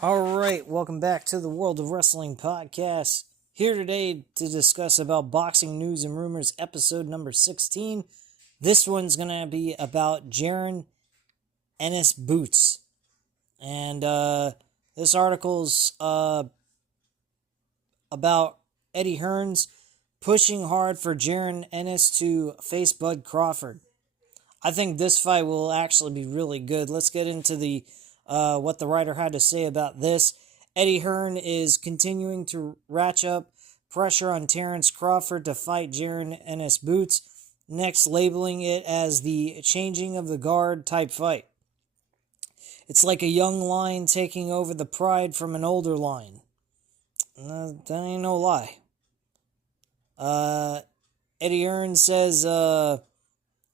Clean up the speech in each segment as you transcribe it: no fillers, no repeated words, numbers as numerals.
All right, welcome back to the World of Wrestling podcast. Here today to discuss about boxing news and rumors, episode number 16. This one's going to be about Jaron Ennis boots. And this article's about Eddie Hearns pushing hard for Jaron Ennis to face Bud Crawford. I think this fight will actually be really good. Let's get into the what the writer had to say about this. Eddie Hearn is continuing to ratchet up pressure on Terrence Crawford to fight Jaron Ennis boots, next labeling it as the changing of the guard type fight. It's like a young lion taking over the pride from an older lion. That ain't no lie. Eddie Hearn says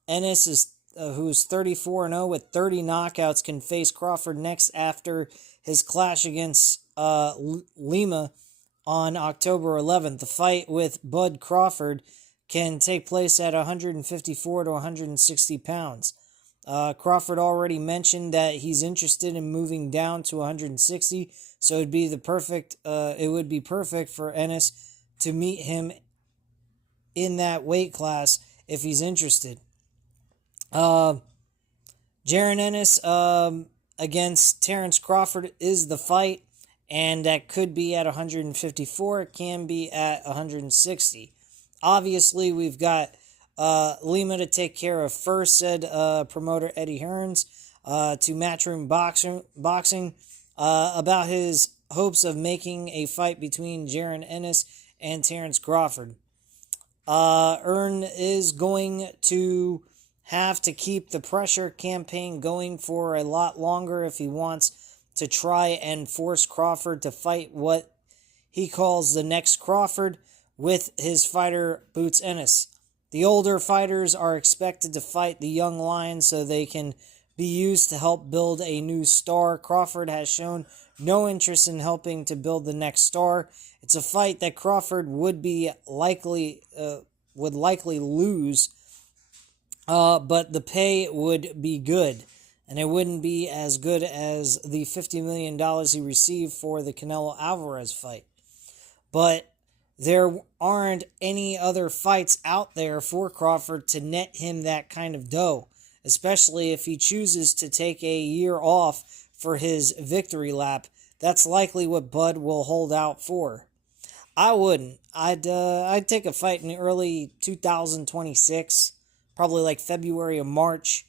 Ennis is who's 34-0 with 30 knockouts, can face Crawford next after his clash against Lima on October 11th. The fight with Bud Crawford can take place at 154 to 160 pounds. Crawford already mentioned that he's interested in moving down to 160, so it would be perfect for Ennis to meet him in that weight class if he's interested. Jaron Ennis against Terrence Crawford is the fight, and that could be at 154. It can be at 160. Obviously, we've got Lima to take care of first, said promoter Eddie Hearns to Matchroom Boxing about his hopes of making a fight between Jaron Ennis and Terrence Crawford. Earn is going to have to keep the pressure campaign going for a lot longer if he wants to try and force Crawford to fight what he calls the next Crawford with his fighter Boots Ennis. The older fighters are expected to fight the young lions so they can be used to help build a new star. Crawford has shown no interest in helping to build the next star. It's a fight that Crawford would likely lose, but the pay would be good, and it wouldn't be as good as the $50 million he received for the Canelo Alvarez fight. But there aren't any other fights out there for Crawford to net him that kind of dough, especially if he chooses to take a year off for his victory lap. That's likely what Bud will hold out for. I wouldn't. I'd take a fight in early 2026. Probably like February or March,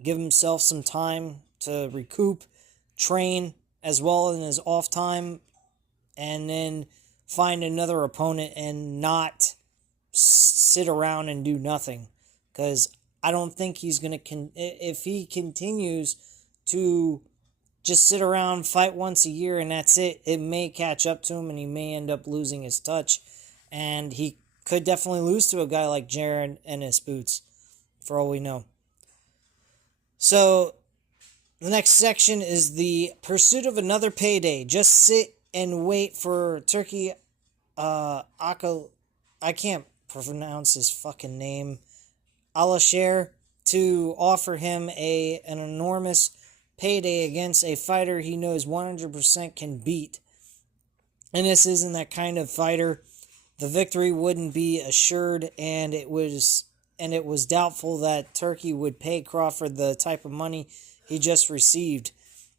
give himself some time to recoup, train as well in his off time, and then find another opponent and not sit around and do nothing. Because I don't think he's going to, if he continues to just sit around, fight once a year, and that's it, it may catch up to him and he may end up losing his touch. And he could definitely lose to a guy like Jaron Ennis boots, for all we know. So, the next section is the pursuit of another payday. Just sit and wait for Turkey I can't pronounce his fucking name, Alasher, to offer him an enormous payday against a fighter he knows 100% can beat. And this isn't that kind of fighter. The victory wouldn't be assured, and it was doubtful that Turkey would pay Crawford the type of money he just received.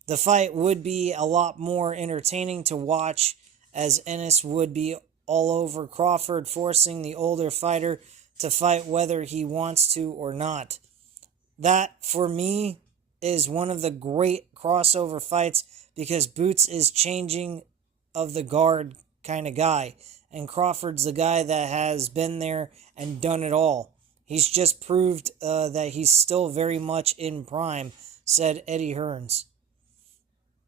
The fight would be a lot more entertaining to watch, as Ennis would be all over Crawford, forcing the older fighter to fight whether he wants to or not. That, for me, is one of the great crossover fights because Boots is changing of the guard kind of guy. And Crawford's the guy that has been there and done it all. He's just proved that he's still very much in prime, said Eddie Hearns.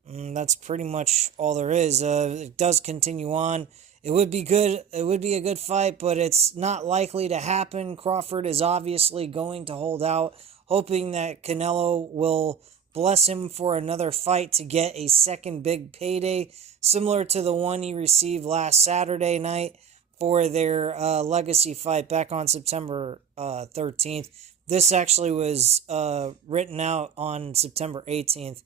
That's pretty much all there is. It does continue on. It would be good. It would be a good fight, but it's not likely to happen. Crawford is obviously going to hold out, hoping that Canelo will bless him for another fight to get a second big payday, similar to the one he received last Saturday night for their legacy fight back on September 13th. This actually was written out on September 18th.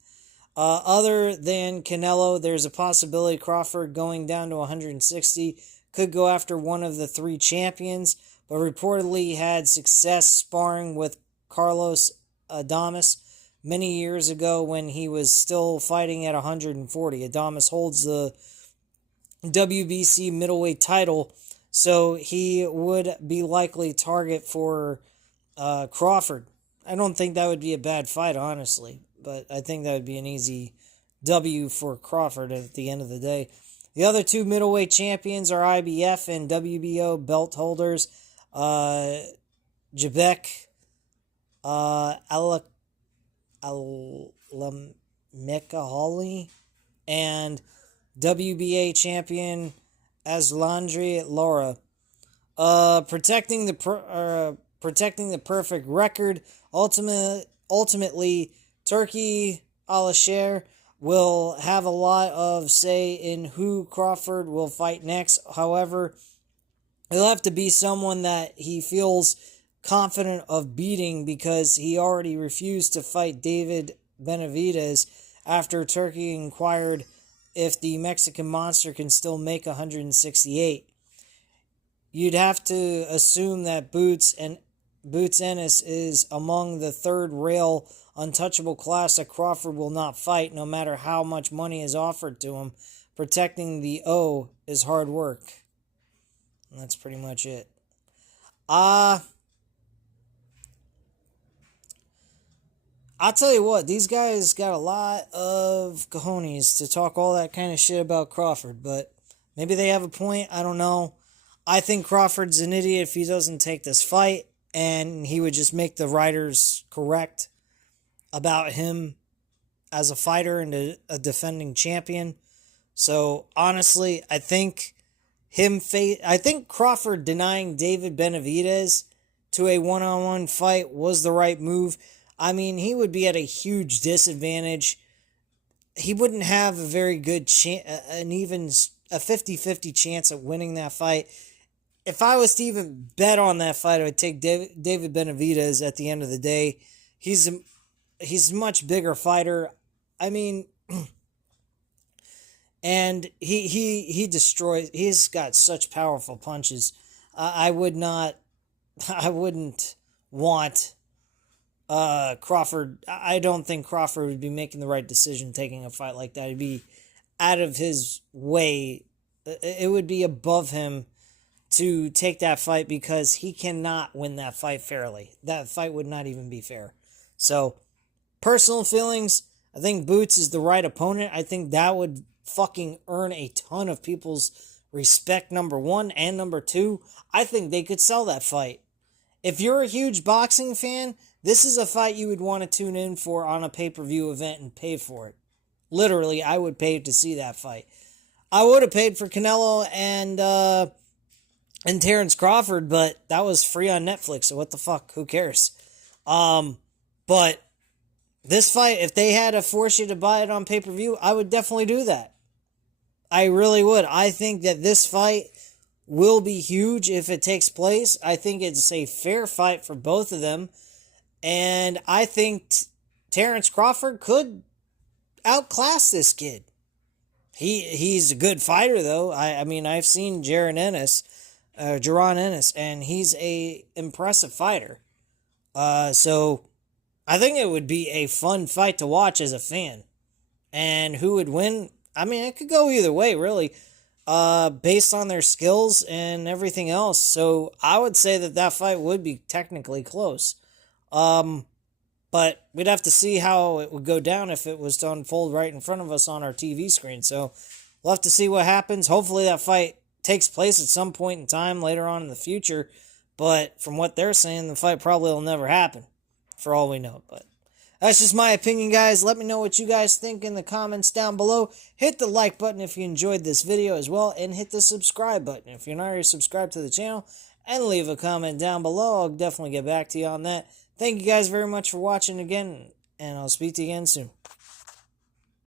Other than Canelo, there's a possibility Crawford going down to 160 could go after one of the 3 champions, but reportedly had success sparring with Carlos Adames many years ago when he was still fighting at 140. Adames holds the WBC middleweight title, so he would be likely target for Crawford. I don't think that would be a bad fight, honestly, but I think that would be an easy W for Crawford at the end of the day. The other 2 middleweight champions are IBF and WBO belt holders, Jabek Alamekahali and WBA champion Aslandri Lara. Protecting the perfect record. Ultimately, Turki Alisher will have a lot of say in who Crawford will fight next. However, it'll have to be someone that he feels confident of beating, because he already refused to fight David Benavidez after Turkey inquired if the Mexican monster can still make 168. You'd have to assume that Boots Ennis is among the third rail untouchable class that Crawford will not fight, no matter how much money is offered to him. Protecting the O is hard work. And that's pretty much it. I'll tell you what, these guys got a lot of cojones to talk all that kind of shit about Crawford, but maybe they have a point. I don't know. I think Crawford's an idiot if he doesn't take this fight, and he would just make the writers correct about him as a fighter and a defending champion. So, honestly, I think Crawford denying David Benavidez to a one-on-one fight was the right move. I mean, he would be at a huge disadvantage. He wouldn't have a very good chance, a 50-50 chance at winning that fight. If I was to even bet on that fight, I would take David Benavidez at the end of the day. He's a much bigger fighter. I mean, and he destroys. He's got such powerful punches. I wouldn't want Crawford. I don't think Crawford would be making the right decision taking a fight like that. It'd be out of his way. It would be above him to take that fight, because he cannot win that fight fairly. That fight would not even be fair. So, personal feelings, I think Boots is the right opponent. I think that would fucking earn a ton of people's respect, number one, and number two, I think they could sell that fight. If you're a huge boxing fan, this is a fight you would want to tune in for on a pay-per-view event and pay for it. Literally, I would pay to see that fight. I would have paid for Canelo and Terrence Crawford, but that was free on Netflix, so what the fuck, who cares? But this fight, if they had to force you to buy it on pay-per-view, I would definitely do that. I really would. I think that this fight will be huge if it takes place. I think it's a fair fight for both of them, and I think Terrence Crawford could outclass this kid. He's a good fighter, though. I mean, I've seen Jaron Ennis, and he's a impressive fighter. So I think it would be a fun fight to watch as a fan. And who would win? I mean, it could go either way, really, based on their skills and everything else. So I would say that fight would be technically close. But we'd have to see how it would go down if it was to unfold right in front of us on our TV screen. So we'll have to see what happens. Hopefully that fight takes place at some point in time later on in the future. But from what they're saying, the fight probably will never happen, for all we know. But that's just my opinion, guys. Let me know what you guys think in the comments down below. Hit the like button if you enjoyed this video as well, and hit the subscribe button if you're not already subscribed to the channel, and leave a comment down below. I'll definitely get back to you on that. Thank you guys very much for watching again, and I'll speak to you again soon.